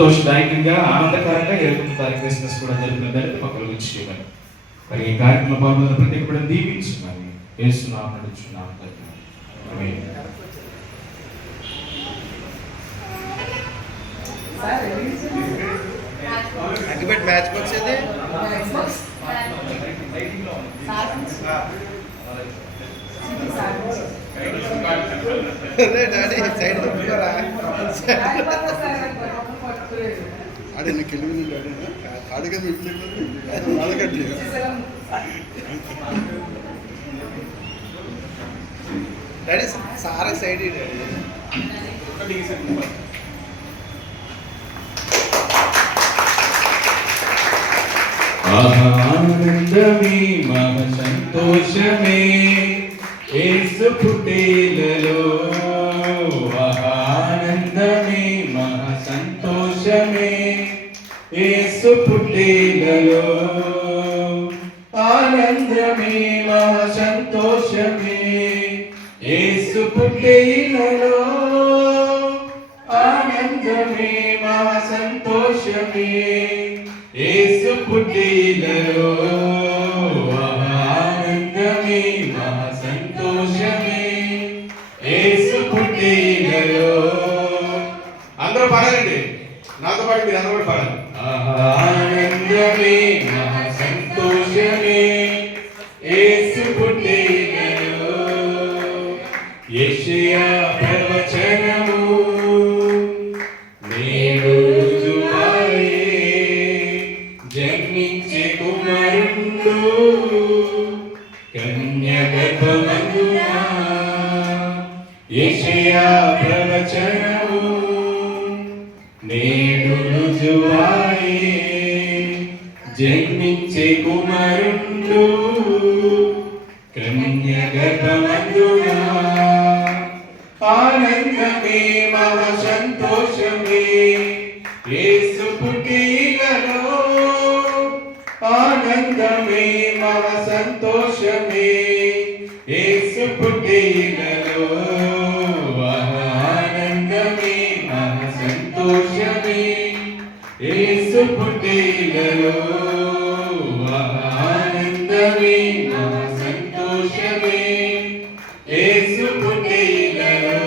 సంతోషదాయకంగా ఆనందకరంగా 29 తారీఖు క్రిస్మస్ కూడా జరిపినదని ఒకరు ఉంచుకున్నారు. మరి ఈ కార్యక్రమ పాల్గొన్న ప్రతి కూడా దీవించున్నాను యేసునామమున నడుచున్నాము. ఆమేన్. అగ్గిపెట్టి మ్యాచ్ బాక్స్ ఏది డాడీ సైడ్ తప్పుకోరా అడే నీకు వెళ్ళి అడిగా అడగట్లేదు డాడీ సారా సైడ్ డాడీ ఆనందమే మహా సంతోషమే యేసు పుట్టేలలో. ఆనందమే మహా సంతోషమే యేసు పుట్టేలలో. ఆనందమే మహా సంతోషమే యేసు పుట్టేలలో. ఆనందమే మహా సంతోషమే యేసు పుట్టిలలో. ఆనందమే మహా సంతోషమే యేసు పుట్టిలలో. అందరూ పాడాలండి, నాతో పాటు మీరు అందరూ పాడాలి. ఆనందమే మహా సంతోషమే యేసు పుట్టిలలో. యెషయా ప్రవచనము నేడు జన్మించే కుమారుడు కన్యగర్భమందున. యెషయా ప్రవచనము నేడు రుజువాయే. జన్మించే కుమారుడు కన్యగర్భమందున. ఆనందమే మహా సంతోషమే యేసు పుట్టిలలో. ఆనందమే మహా సంతోషమే యేసు పుట్టిలలో. ఆనందమే మహా సంతోషమే యేసు పుట్టిలలో. ఆనందమే మహా సంతోషమే యేసు పుట్టిలలో.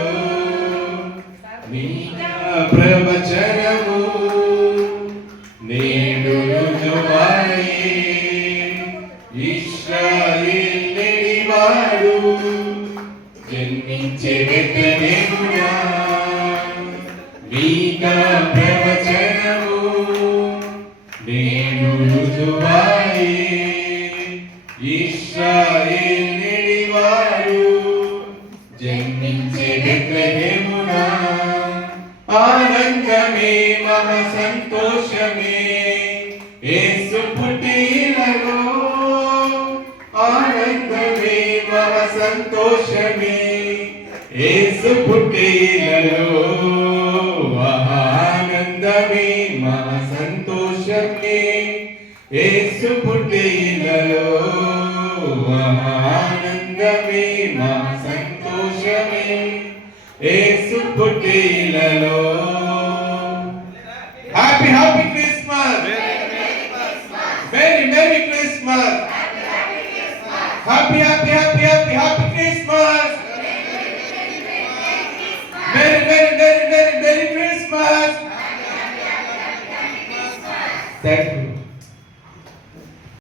మీకా ప్రవచనము నేడు రుజువాయే. ఇశ్రాయేలువాడు జన్మించే బెత్లెహేమున. మీకా ప్రవచనము నేడు రుజువాయే. ఇశ్రాయేలువాడు జన్మించే బెత్లెహేమున. ఆనందమే మహా సంతోషమే యేసు పుట్టిలలో. ఆనందమే మహా సంతోషమే యేసు పుట్టిలలో. ఆనందమే మహా సంతోషమే యేసు పుట్టిలలో. ఆనందమే మహా సంతోషమే యేసు పుట్టిలలో. Happy happy Christmas. Merry merry Christmas. Happy happy happy happy happy Christmas. Merry merry merry merry merry Christmas. Thank you.